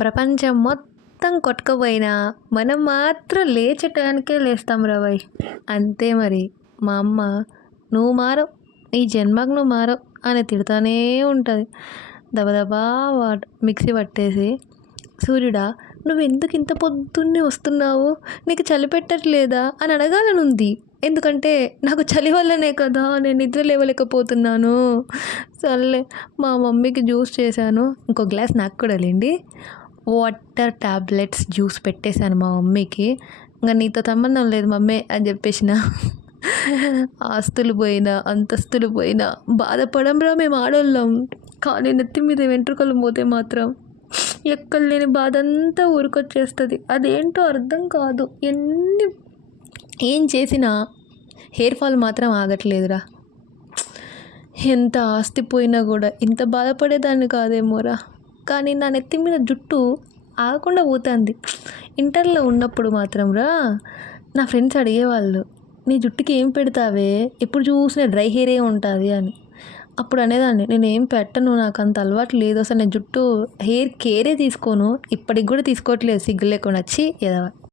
ప్రపంచం మొత్తం కొట్టుకుపోయినా మనం మాత్రం లేచటానికే లేస్తాం రా భయ్. అంతే మరి. మా అమ్మ నువ్వు మారవు, ఈ జన్మకు నువ్వు మారవు అని తిడతానే ఉంటుంది. దబదబా మిక్సీ పట్టేసి, సూర్యుడా నువ్వెందుకు ఇంత పొద్దున్నే వస్తున్నావు, నీకు చలి పెట్టట్లేదా అని అడగాలని ఉంది. ఎందుకంటే నాకు చలి వల్లనే కదా నేను నిద్ర లేవలేకపోతున్నాను. సర్లే మా మమ్మీకి జ్యూస్ చేశాను, ఇంకో గ్లాస్ నాకు కూడా లేండి. వాటర్ టాబ్లెట్స్ జ్యూస్ పెట్టేశాను మా మమ్మీకి. ఇంకా నీతో సంబంధం లేదు మమ్మీ అని చెప్పేసిన. ఆస్తులు పోయినా అంతస్తులు పోయినా బాధపడంరా మేము ఆడోళ్ళం. కానీ నెత్తి మీద వెంట్రుకలు పోతే మాత్రం ఎక్కలేని బాధ అంతా ఊరికొచ్చేస్తుంది. అదేంటో అర్థం కాదు. ఏం చేసినా హెయిర్ ఫాల్ మాత్రం ఆగట్లేదురా. ఎంత ఆస్తి పోయినా కూడా ఇంత బాధపడేదాన్ని కాదేమోరా. కానీ నా నెత్తి మీద జుట్టు ఆగకుండా పోతుంది. ఇంటర్లో ఉన్నప్పుడు మాత్రం రా నా ఫ్రెండ్స్ అడిగేవాళ్ళు, నీ జుట్టుకి ఏం పెడతావే, ఎప్పుడు చూసినా డ్రై హెయిరే ఉంటుంది అని. అప్పుడు అనేదాన్ని నేనేం పెట్టను, నాకు అంత అలవాటు లేదు, అసలు నేను జుట్టు హెయిర్ కేరే తీసుకోను, ఇప్పటికి కూడా తీసుకోవట్లేదు సిగ్గు లేకుండా. వచ్చి ఎదవ